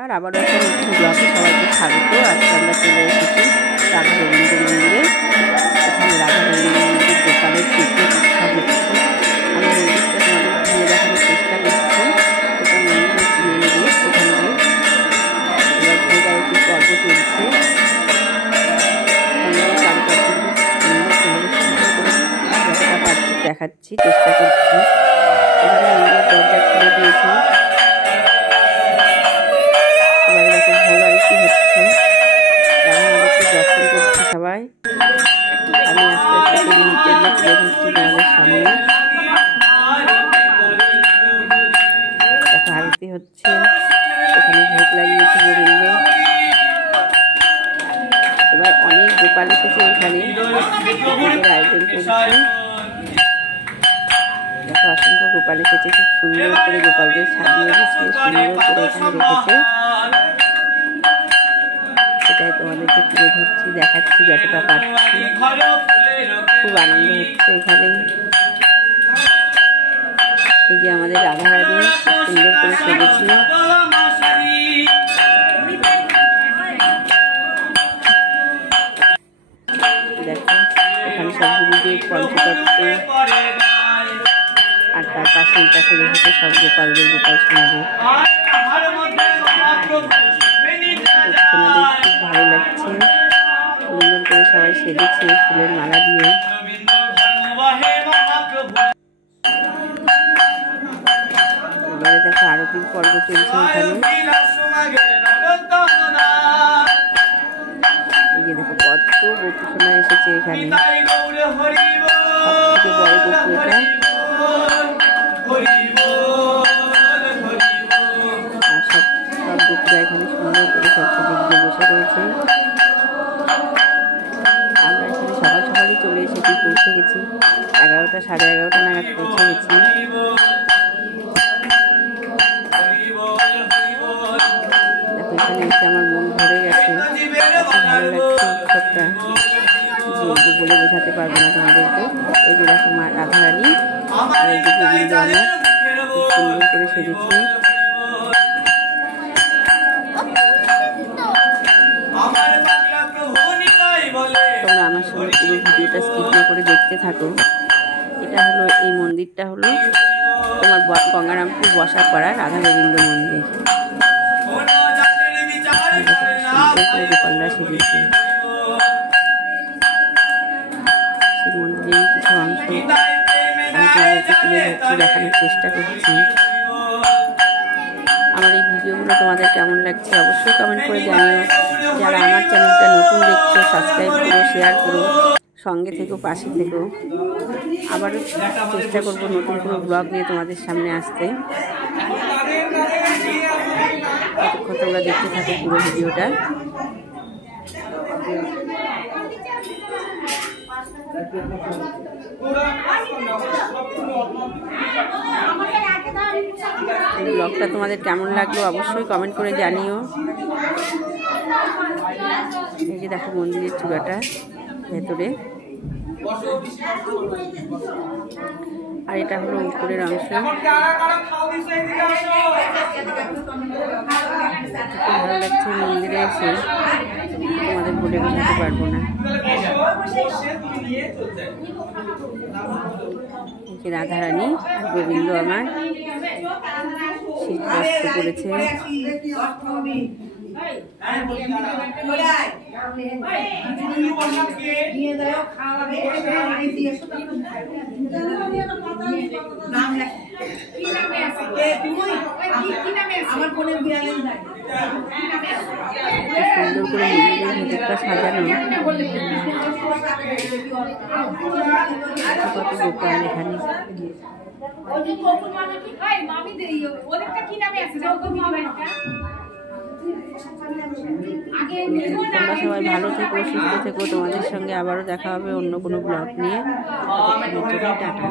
আর আবারও একটা নতুন ব্লগে সবাইকে স্বাগত। আজকে আমরা চলে এসেছি রাধা গোবিন্দ মন্দিরে। এখানে রাধা গোবিন্দ মন্দির গোপালের পুজো উৎসব হচ্ছে। আমি মন্দিরটা তোমাদের ঘুরে দেখানোর চেষ্টা করছি। এটা মন্দিরের মেন গেট, ওখানে এবার ভোগারতির পর্ব চলছে। যতটা পারছি দেখাচ্ছি, চেষ্টা করছি। এখানে মন্দিরের দরজা খুলে দিয়েছে। দর্শন করছি সবাই। আমি আস্তে আস্তে করে নিচের দিকে তুলে ধরছি তোমাদের সামনে। একটা আরতি হচ্ছে, এখানে ভোগ লাগিয়েছে গোবিন্দ। এবার অনেক গোপাল এসেছে এখানে, আয়োজন করছি। দেখো অসংখ্য গোপাল এসেছে, খুব সুন্দর করে গোপালদের সাজিয়ে রেখেছে, সুন্দর করে এখানে রেখেছে। সেটাই তোমাদেরকে তুলে ধরছি, দেখাচ্ছি যতটা পারছি। খুব আনন্দ হচ্ছে এখানে। এই যে আমাদের রাধারানী সুন্দর করে সেজেছি। দেখো এখানে সব গুরুদেব, পঞ্চতত্ত্ব, আর তার পাশে এই পাশে রেখেছে সব গোপালদের, গোপাল সোনাদের। সোনাদের খুব ভালো লাগছে, সুন্দর করে সবাই সেজেছে ফুলের মালা দিয়ে। এবারে দেখো আরতির পর্ব চলছে এখানে। এই যে দেখো কত গোপু সোনা এসেছে এখানে, সব থেকে বড় গোপু এটা। আর সব গোপুরা এখানে সুন্দর করে সব সেজে বসে রয়েছে। আমরা এখানে সকাল সকালই চলে এসেছি, পৌঁছে গেছি 11টা সাড়ে 11টা নাগাদ পৌঁছে গেছি। দেখো এখানে এসে আমার মন ভরে গেছে, এত ভালো লাগছে উৎসবটা যে বলে বোঝাতে পারবো না তোমাদেরকে। এই যে দেখো মা রাধারানী আর এই যে গোবিন্দ আমার খুব সুন্দর করে সেজেছে। তোমরা আমার সঙ্গে পুরো ভিডিওটা স্কিপ না করে দেখতে থাকো। এটা হলো, এই মন্দিরটা হলো তোমার গঙ্গারামপুর বসাপাড়া রাধা গোবিন্দ মন্দির। গোপালরা সেজেছে। সেই মন্দিরের কিছু অংশ আমি তোমাদেরকে তুলে ধরছি, দেখানোর চেষ্টা করছি। আমার এই ভিডিওগুলো তোমাদের কেমন লাগছে অবশ্যই কমেন্ট করে জানিও। যারা আমার চ্যানেলটা নতুন দেখছো সাবস্ক্রাইব করো, শেয়ার করো, সঙ্গে থেকো, পাশে থেকো। আবারও চেষ্টা করবো নতুন কোনো ব্লগ নিয়ে তোমাদের সামনে আসতে। ততক্ষণ তোমরা দেখতে থাকো পুরো ভিডিওটা। এই ব্লগটা তোমাদের কেমন লাগলো অবশ্যই কমেন্ট করে জানিও। এই যে দেখো মন্দিরের চূড়াটা ভেতরে, আর এটা হলো উপরের অংশ। ভালো লাগছে মন্দিরে এসে, তোমাদের বলে বোঝাতে পারবো না। রাধারানী আর গোবিন্দ আমার শীত বস্ত্র করেছে। সুন্দর করে মন্দিরের ভেতরটা সাজানো। কত গোপাল এখানে। তোমরা সবাই ভালো থেকো, সুস্থ থেকো। তোমাদের সঙ্গে আবারও দেখা হবে অন্য কোনো ব্লগ নিয়ে। টাটা।